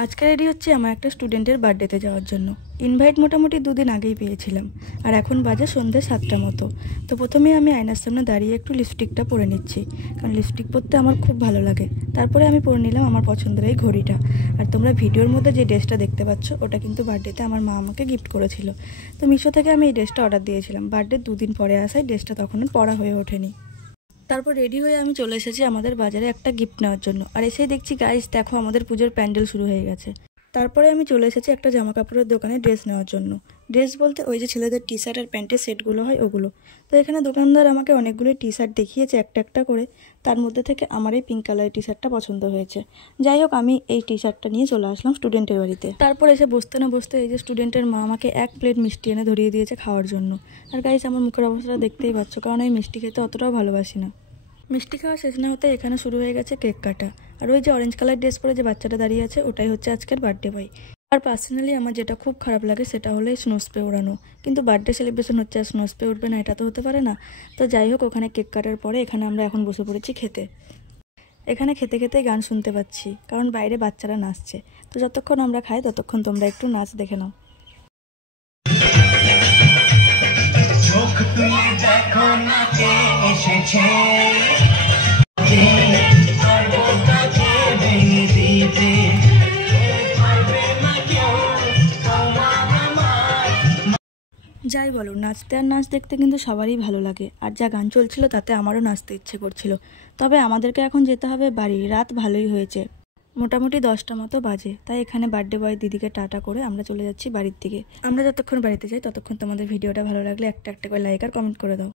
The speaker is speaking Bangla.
আজকে রেডি হচ্ছে আমার একটা স্টুডেন্টের বার্থডেতে যাওয়ার জন্য। ইনভাইট মোটামুটি 2 দিন আগেই পেয়েছিলাম, আর এখন বাজে সন্ধ্যে 7টা মতো। তো প্রথমে আমি আয়নার সামনে দাঁড়িয়ে একটু লিপস্টিকটা পরে নিচ্ছি, কারণ লিপস্টিক পরতে আমার খুব ভালো লাগে। তারপরে আমি পরে নিলাম আমার পছন্দের এই ঘড়িটা। আর তোমরা ভিডিওর মধ্যে যে ড্রেসটা দেখতে পাচ্ছ ওটা কিন্তু বার্থডেতে আমার মা আমাকে গিফট করেছিল। তো মিশো থেকে আমি এই ড্রেসটা অর্ডার দিয়েছিলাম, বার্থডে 2 দিন পরে আসায় ড্রেসটা তখন পরা হয়ে ওঠেনি। তারপর রেডি হয়ে আমি চলে এসেছি আমাদের বাজারে একটা গিফট নেওয়ার জন্য। আর এসেই দেখছি গাইস দেখো আমাদের পুজোর প্যান্ডেল শুরু হয়ে গেছে। তারপরে আমি চলে এসেছি একটা জামা কাপড়ের দোকানে ড্রেস নেওয়ার জন্য। ড্রেস বলতে ওই যে ছেলেদের টি শার্ট আর প্যান্টের সেটগুলো হয় ওগুলো। তো এখানে দোকানদার আমাকে অনেকগুলো টি শার্ট দেখিয়েছে একটা একটা করে, তার মধ্যে থেকে আমার এই পিঙ্ক কালারের টি শার্টটা পছন্দ হয়েছে। যাই হোক, আমি এই টি শার্টটা নিয়ে চলে আসলাম স্টুডেন্টের বাড়িতে। তারপর এসে বসতে না বসতে এই যে স্টুডেন্টের মা আমাকে 1 প্লেট মিষ্টি এনে ধরিয়ে দিয়েছে খাওয়ার জন্য। আর গাইস আমার মুখের অবস্থাটা দেখতেই পাচ্ছ, কারণ আমি মিষ্টি খেতে অতটাও ভালোবাসি না। মিষ্টি খাওয়া শেষ না হতে এখানে শুরু হয়ে গেছে কেক কাটা। আর ওই যে অরেঞ্জ কালার ড্রেস পরে যে বাচ্চাটা দাঁড়িয়ে আছে ওটাই হচ্ছে আজকের বার্থডে বয়। আর পার্সোনালি আমার যেটা খুব খারাপ লাগে সেটা হলো এই স্নো স্প্রে ওড়ানো। কিন্তু বার্থডে সেলিব্রেশন হচ্ছে আর স্নো স্প্রে উঠবে না, এটা তো হতে পারে না। তো যাই হোক, ওখানে কেক কাটার পরে এখানে আমরা এখন বসে পড়েছি খেতে। এখানে খেতে খেতে গান শুনতে পাচ্ছি, কারণ বাইরে বাচ্চারা নাচছে। তো যতক্ষণ আমরা খাই ততক্ষণ তোমরা একটু নাচ দেখে নাও। দেখো না কে এসেছে, যাই বলো, নাচতে আর নাচ দেখতে কিন্তু সবারই ভালো লাগে। আর যা গান চলছিল তাতে আমারও নাচতে ইচ্ছে করছিল। তবে আমাদেরকে এখন যেতে হবে বাড়ি, রাত ভালোই হয়েছে, মোটামুটি 10টা মতো বাজে। তাই এখানে বার্থডে বয় দিদিকে টাটা করে আমরা চলে যাচ্ছি বাড়ির দিকে। আমরা যতক্ষণ বাড়িতে যাই ততক্ষণ তোমাদের ভিডিওটা ভালো লাগলে একটা একটা করে লাইক আর কমেন্ট করে দাও।